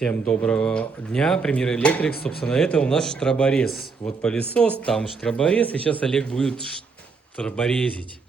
Всем доброго дня, Премьер Электрик. Собственно, это у нас штроборез. Вот пылесос, там штроборез, и сейчас Олег будет штроборезить.